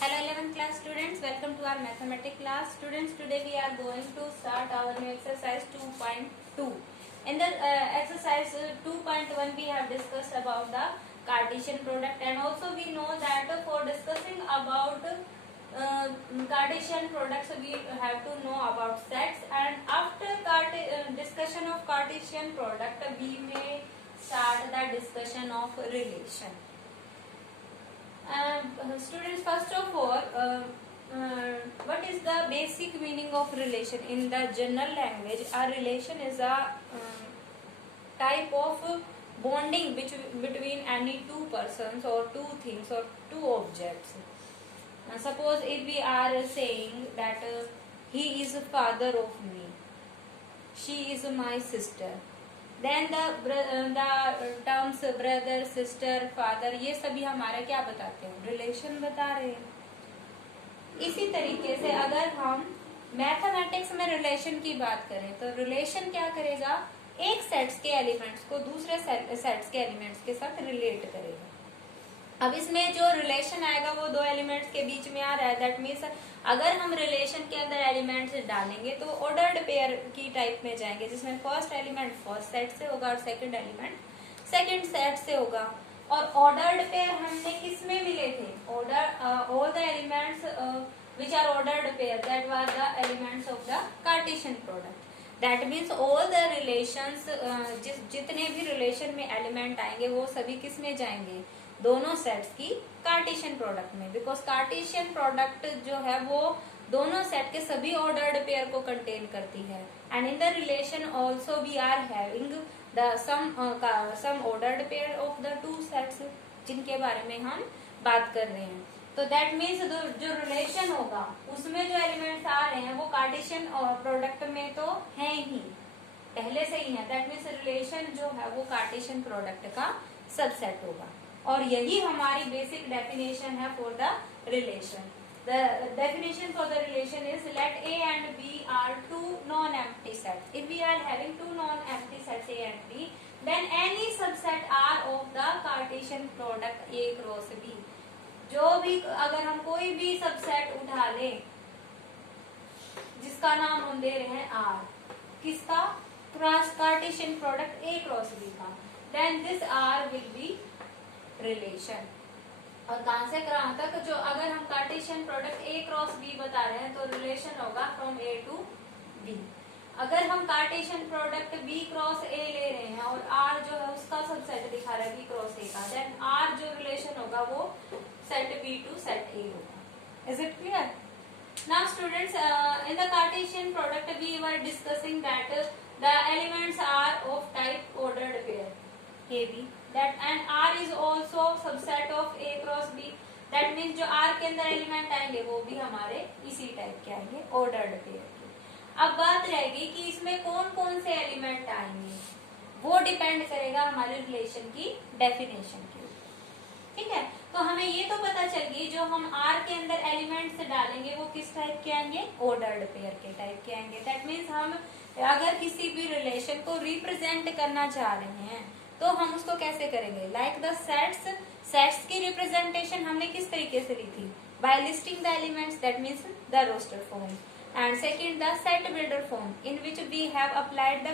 Hello 11th class students, welcome to our mathematics class. Students, today we are going to start our new exercise 2.2. In the exercise 2.1 we have discussed about the Cartesian product, and also we know that for discussing about Cartesian products we have to know about sets, and after discussion of Cartesian product we may start the discussion of relation. Students, first of all, what is the basic meaning of relation? In the general language, a relation is a type of bonding between any two persons or two things or two objects. Suppose if we are saying that he is the father of me, she is my sister, then the terms brother sister father, ये सभी हमारा क्या बताते हैं? Relation बता रहे हैं। इसी तरीके से अगर हम मैथमेटिक्स में रिलेशन की बात करें तो रिलेशन क्या करेगा? एक सेट्स के एलिमेंट्स को दूसरे सेट्स के एलिमेंट्स के साथ रिलेट करेगा। अब इसमें जो रिलेशन आएगा वो दो एलिमेंट्स के बीच में आ रहा है, दैट मीन्स अगर हम रिलेशन के अंदर एलिमेंट्स डालेंगे तो ऑर्डर्ड पेयर की टाइप में जाएंगे, जिसमें फर्स्ट एलिमेंट फर्स्ट सेट से होगा और सेकंड एलिमेंट सेकंड सेट से होगा। और ऑर्डर्ड पेयर हमने किस में मिले थे? All the elements which are ordered pair, that was the elements of the Cartesian product. That means all the relations, जितने भी रिलेशन में एलिमेंट आएंगे वो सभी किस में जाएंगे? दोनों सेट्स की कार्टेशियन प्रोडक्ट में, बिकॉज कार्टेशियन प्रोडक्ट जो है वो दोनों सेट के सभी ऑर्डर्ड पेयर को कंटेन करती है। And in the relation also we are having the some ordered pair of the two sets, जिनके बारे में हम बात कर रहे हैं। तो दैट मीन्स जो रिलेशन होगा उसमें जो एलिमेंट्स आ रहे हैं वो कार्टेशियन प्रोडक्ट में तो है ही, पहले से ही है। दैट मीन्स रिलेशन जो है वो कार्टेशियन प्रोडक्ट का सबसेट होगा, और यही हमारी बेसिक डेफिनेशन है for the relation. The definition for the relation is let A and B are two non-empty sets. If we are having two non-empty sets A and B, then any subset R of the Cartesian product A cross B. जो भी अगर हम कोई भी subset उठा लें जिसका नाम हम दे रहे हैं R, किसका? Cartesian product A cross B का, then this R will be relation. और कहां से कहां तक? जो अगर हम Cartesian product A cross B बता रहे हैं तो रिलेशन होगा फ्रॉम A टू B। अगर हम Cartesian product B cross A ले रहे हैं और R जो है उसका सबसेट दिखा रहा है B क्रॉस A का, देन R जो रिलेशन होगा वो set B to set A होगा। Is it clear? Now students, in the Cartesian product we were discussing that the elements are of type ordered pair A B, that and R is also subset of A cross B. That means जो R के अंदर element आएंगे वो भी हमारे इसी type के आएंगे, ऑर्डर्ड पेयर के। अब बात रहेगी कि इसमें कौन कौन से एलिमेंट आएंगे, वो डिपेंड करेगा हमारे रिलेशन की डेफिनेशन के ऊपर। ठीक है, तो हमें ये तो पता चल गई जो हम R के अंदर एलिमेंट्स डालेंगे वो किस टाइप के आएंगे? ऑर्डर्ड पेयर के टाइप के आएंगे। दैट मीन्स हम अगर किसी भी रिलेशन को रिप्रेजेंट करना चाह रहे हैं तो हम उसको कैसे करेंगे? लाइक द सेट्स की रिप्रेजेंटेशन हमने किस तरीके से ली थी? By listing the elements, that means the roster form. And second the set builder form, in which we have applied the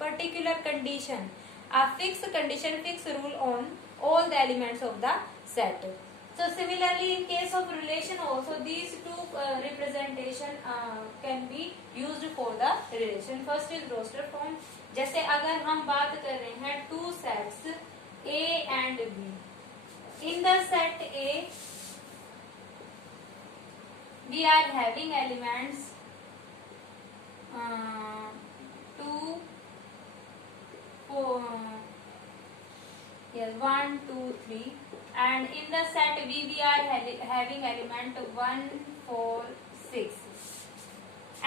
particular condition, a fix condition, fix rule on all the elements of the set. So similarly in case of relation also these two representation can be used for the relation. First is roster form. जैसे अगर हम बात कर रहे हैं two sets A and B. In the set A we are having elements 2, 4, yes 1, 2, 3. And in the set B we are having element 1, 4, 6,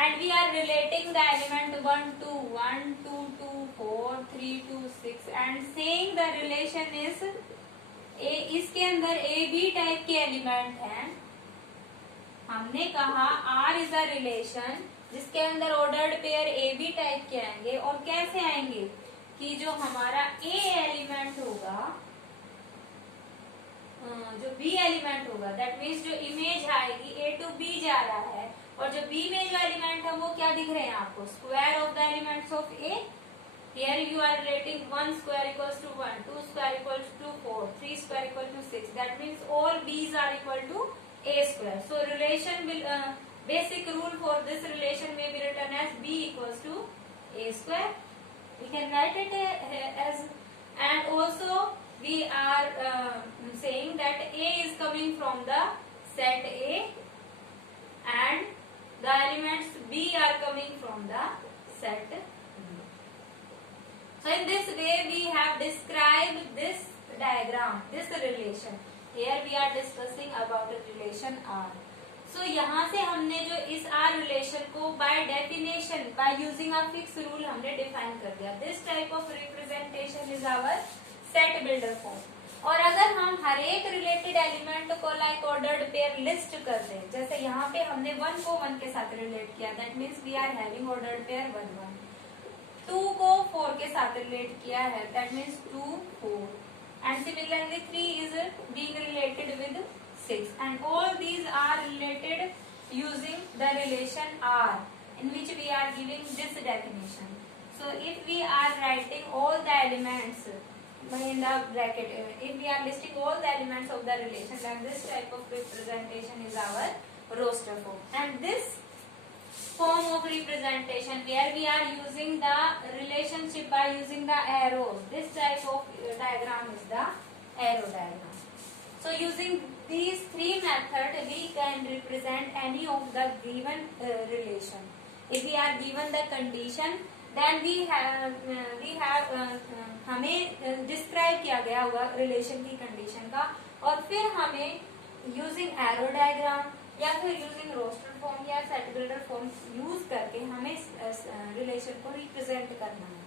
and we are relating the element 1 to 1, 2 to 4, 3 to 6, and saying the relation is A। इसके अंदर A B type के element हैं। हमने कहा R is a relation जिसके अंदर ordered pair A B type के आएंगे, और कैसे आएंगे कि जो हमारा A एलिमेंट होगा जो बी एलिमेंट होगा, दैट मीन्स जो इमेज आएगी ए टू बी जा रहा है, और जो बी में जो एलिमेंट है वो क्या दिख रहे हैं आपको, square of the elements of A. Here you are relating 1 square equals to 1, 2 square equals to 4, 3 square equals to 6. That means all b's are equal to a square. So relation will basic rule for this relation may be written as b equals to a square. We can write it as, and also we are saying that a is coming from the set A and the elements b are coming from the set B. So in this way we have described this diagram, this relation. Here we are discussing about the relation R. So यहाँ से हमने जो इस R relation को by definition, by using a fixed rule हमने define कर दिया. This type of representation is our set builder form. और अगर हम हर एक रिलेटेड एलिमेंट को लाइक ऑर्डर्ड पेयर लिस्ट कर दें, जैसे यहाँ पे हमने 1 को 1 के साथ रिलेट किया, that means we are having ordered pair 1 1. 2 को 4 के साथ रिलेट किया है, that means 2 4, and similarly 3 is being related with 6, and all these are related using the relation R, in which we are giving this definition. So if we are writing all the elements in the bracket, if we are listing all the elements of the relation, then this type of representation is our roster form. And this form of representation where we are using the relationship by using the arrows, this type of diagram is the arrow diagram. So using these three methods we can represent any of the given relation. If we are given the condition, then we have हमें describe किया गया होगा relation की condition का, और फिर हमें using arrow diagram या फिर यूजिंग रोस्टर फॉर्म या सेट बिल्डर फॉर्म यूज करके हमें रिलेशन को रिप्रेजेंट करना है.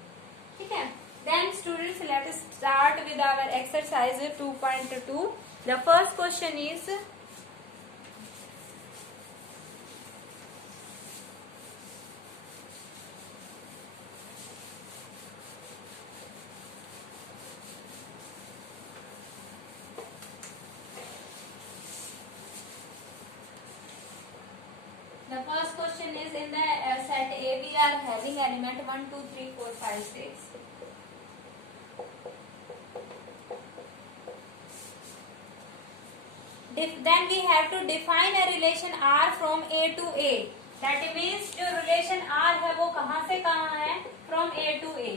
ठीक है. Then students, let us start with our exercise 2.2. The first question is, the first question is, in the set A we are having element 1 2 3 4 5 6. Then we have to define a relation R from A to A. That means जो relation R है वो कहाँ से कहाँ है, from A to A.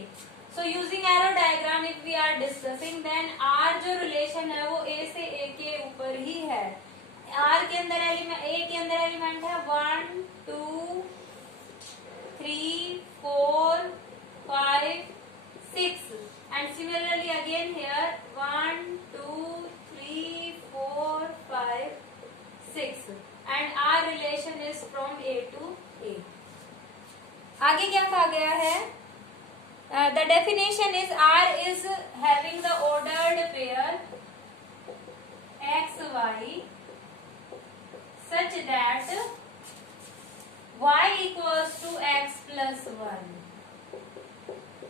So using arrow diagram if we are discussing, then R जो relation है वो A से A के ऊपर ही है. R के अंदर एलिमेंट, A के अंदर एलिमेंट है 1 2 3 4 5 6, and similarly again here 1 2 3 4 5 6, and our relation is from A to A. आगे क्या कहा गया है? The definition is R is having the ordered pair x y such that y equals to x plus 1.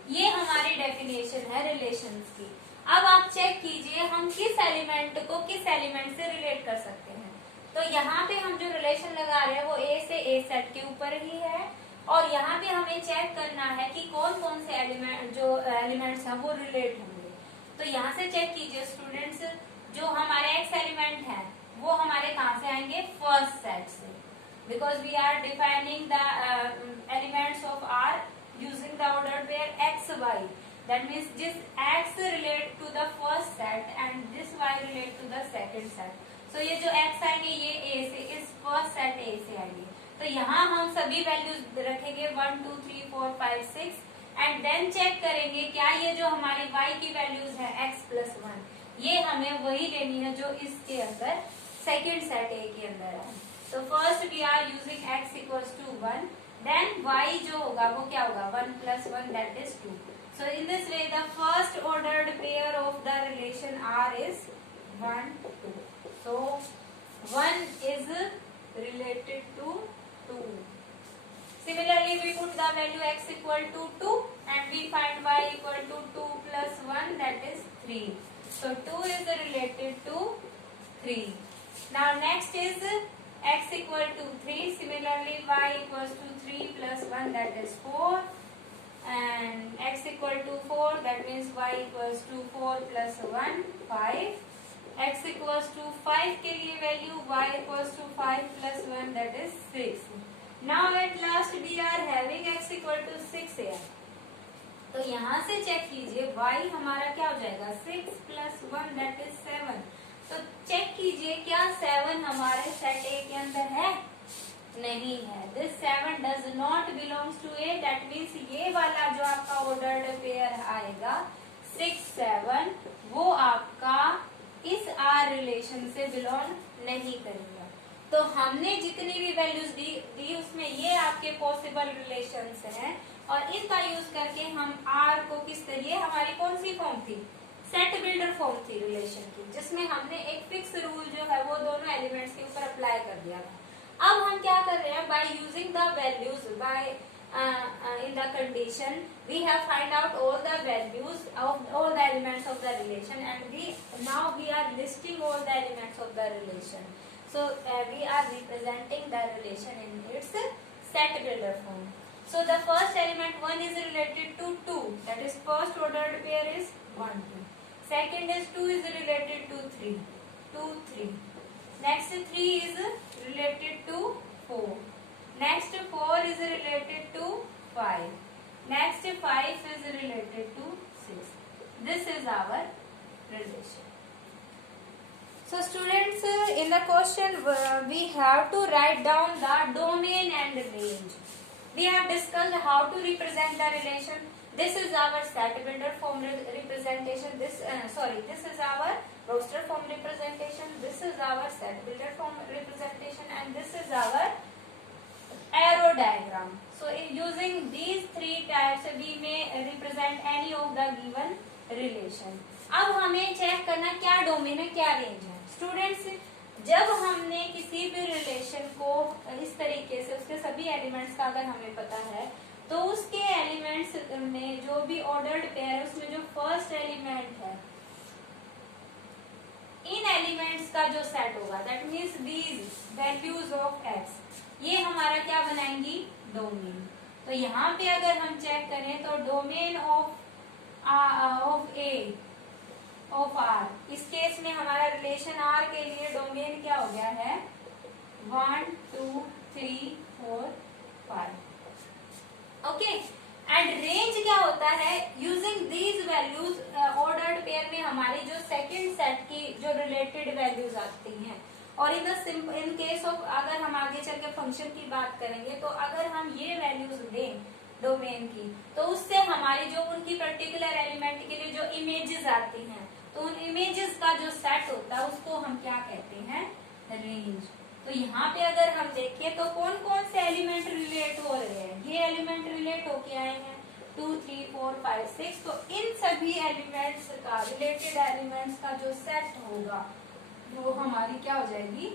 ये हमारी definition है relations की. अब आप चेक कीजिए हम किस एलिमेंट को किस एलिमेंट से रिलेट कर सकते हैं. तो यहाँ पे हम जो रिलेशन लगा रहे हैं वो A से A सेट के ऊपर ही है, और यहाँ पे हमें चेक करना है कि कौन कौन से एलिमेंट जो एलिमेंट्स हैं वो रिलेट होंगे. तो यहाँ से चेक कीजिए स्टूडेंट्स, जो हमारे x एलिमेंट है वो हमारे कहाँ से आएंगे, फर्स्ट सेट से, because we are defining the elements of R using the ordered pair x y. That means this x relate to the first set and this y relate to the second set. So ये जो x आएंगे ये A से, इस first set A से आएंगे. तो यहाँ हम सभी वैल्यूज रखेंगे 1 2 3 4 5 6, एंड देन चेक करेंगे क्या ये जो हमारी y की वैल्यूज है x plus 1 ये हमें वही लेनी है जो इसके अंदर सेकेंड सेट A के अंदर है. तो first we are using x equals to 1, then y जो होगा वो क्या होगा 1 plus 1 that is 2. So in this way the first ordered pair of the relation R is 1 2. So 1 is related to 2. Similarly we put the value x equal to 2 and we find y equal to 2 plus 1 that is 3. So 2 is related to 3. Now next is x equal to 3. Similarly y equals to 3 plus 1, that is 4, and x equal to 4, that means y equals to 4 plus 1, 5. x equals to 5 के लिए value y equals to 5 plus 1, that is 6. Now at last we are having x equal to 6 here. तो यहाँ से check कीजिए y हमारा क्या हो जाएगा 6 plus 1, that is 7. तो चेक कीजिए क्या 7 हमारे सेट A के अंदर है? नहीं है. This 7 does not belongs to A. That means ये वाला जो आपका ordered pair आएगा 6, 7, वो आपका इस R रिलेशन से बिलोंग नहीं करेगा. तो हमने जितनी भी वैल्यूज दी उसमें ये आपके पॉसिबल रिलेशंस हैं, और इनका यूज करके हम R को किस तरीके, हमारी कौन सी फॉर्म थी, सेट बिल्डर फॉर्म थी रिलेशन की, जिसमें हमने एक फिक्स रूल जो है वो दोनों एलिमेंट्स के ऊपर अप्लाई कर दिया था. अब हम क्या कर रहे हैं, by using the values, by in the condition we have find out all the values of all the elements of the relation, and now we are listing all the elements of the relation. So we are representing the relation in its set builder form. So the first element 1 is related to 2, that is first ordered pair is 1, 2. Second is 2 is related to 3, 2, 3. Next 3 is related to 4. Next 4 is related to 5. Next 5 is related to 6. This is our relation. So students, in the question we have to write down the domain and range. We have discussed how to represent the relation. This is our set builder form representation. This is our roster form representation. This is our set builder form representation, and this is our arrow diagram. So using these three types we may represent any of the given relation. अब हमें check करना क्या domain है क्या range है. Students, जब हमने किसी भी रिलेशन को इस तरीके से उसके सभी एलिमेंट्स का अगर हमें पता है, तो उसके एलिमेंट्स में जो भी ऑर्डर्ड पेयर है उसमें जो फर्स्ट एलिमेंट है, इन एलिमेंट्स का जो सेट होगा, that means these values of x, ये हमारा क्या बनाएंगी, डोमेन. तो यहाँ पे अगर हम चेक करें तो domain of A of R, इस केस में हमारा रिलेशन आर के लिए डोमेन क्या हो गया है 1, 2, 3, 4, 5. ओके. एंड रेंज क्या होता है, using these values ordered pair में हमारी जो सेकंड सेट की जो रिलेटेड वैल्यूज आती हैं. और इन केस ऑफ अगर हम आगे चल के फंक्शन की बात करेंगे, तो अगर हम ये वैल्यूज दें डोमेन की, तो उससे हमारी जो उनकी पर्टिकुलर एलिमेंट के लिए जो इमेजेस आती हैं, तो उन इमेजेस का जो सेट होता है उसको हम क्या कहते हैं, रेंज. तो यहाँ पे अगर हम देखें तो कौन कौन से एलिमेंट रिलेट हो रहे हैं, ये एलिमेंट रिलेट होके आए हैं 2, 3, 4, 5, 6. तो इन सभी एलिमेंट्स का, रिलेटेड एलिमेंट्स का जो सेट होगा वो हमारी क्या हो जाएगी,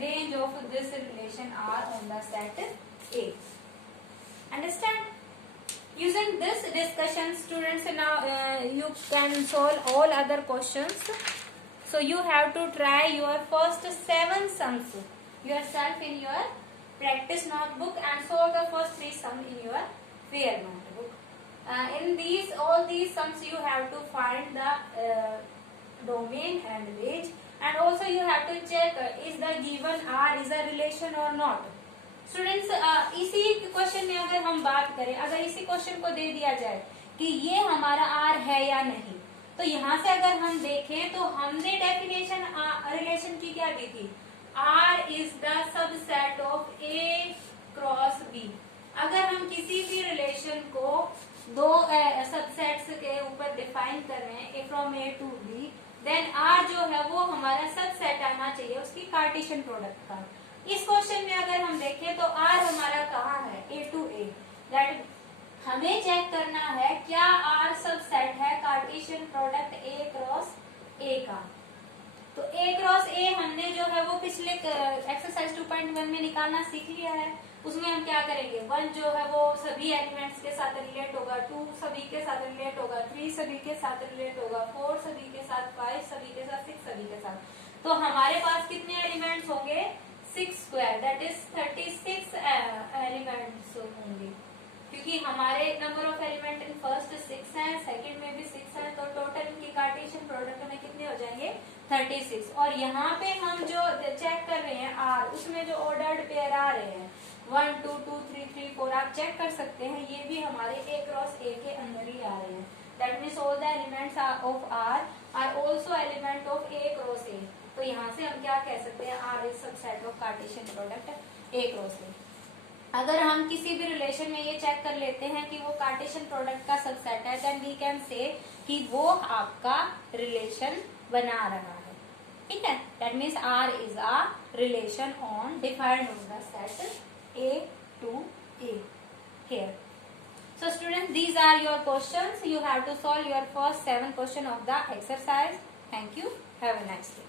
range of this relation R on the set A. Understand? Using this discussion, students, now you can solve all other questions. So you have to try your first 7 sums yourself in your practice notebook and solve the first 3 sums in your fair notebook. In all these sums you have to find the domain and range, and also you have to check is the given R is a relation or not. Students, इसी question में अगर हम बात करें, अगर इसी question को दे दिया जाए कि ये हमारा आर है या नहीं, तो यहाँ से अगर हम देखें तो हमने डेफिनेशन रिलेशन की क्या दी थी, R is the subset of A cross B. अगर हम किसी भी रिलेशन को दो सबसेट्स के ऊपर डिफाइन कर रहे हैं, a from a to b, then r जो है वो हमारा सबसेट आना चाहिए उसकी कार्टेशियन प्रोडक्ट का. इस क्वेश्चन में अगर हम देखें तो आर हमारा कहाँ है, ए टू ए. दैट हमें चेक करना है क्या आर सबसेट है कार्टेशियन प्रोडक्ट ए क्रॉस ए का. तो ए क्रॉस ए हमने जो है वो पिछले एक्सरसाइज 2.1 में निकालना सीख लिया है. उसमें हम क्या करेंगे, 1 जो है वो सभी एलिमेंट्स के साथ रिलेट होगा, 2 सभी के साथ रिलेट होगा, 3 सभी के साथ रिलेट होगा, 4 सभी के साथ, 5 सभी के साथ, 6 सभी के साथ. तो हमारे पास कितने एलिमेंट्स होंगे? 6 स्क्वायर, दैट इज 36 एलिमेंट्स होंगे, क्योंकि हमारे number of element in first 6 है, सेकंड में भी 6 है, तो टोटल इनकी कार्टेशियन प्रोडक्ट में कितने हो जाएंगे? 36। और यहाँ पे हम जो चेक कर रहे हैं आर, उसमें जो ऑर्डर्ड पेयर आ रहे हैं 1 2 2 3 3 4, आप चेक कर सकते हैं, ये भी हमारे A क्रॉस A के अंदर ही आ रहे हैं। That means all the elements of R are also element of A cross A। तो यहाँ से हम क्या कह सकते हैं? R is subset of Cartesian product A cross A। अगर हम किसी भी रिलेशन में ये चेक कर लेते हैं कि वो कार्टेशियन प्रोडक्ट का सबसेट है, देन वी कैन से कि वो आपका रिलेशन बना रहा है, ठीक है। That means R is a relation on defined on the set A to A here. So students, these are your questions. You have to solve your first 7 questions of the exercise. Thank you. Have a nice day.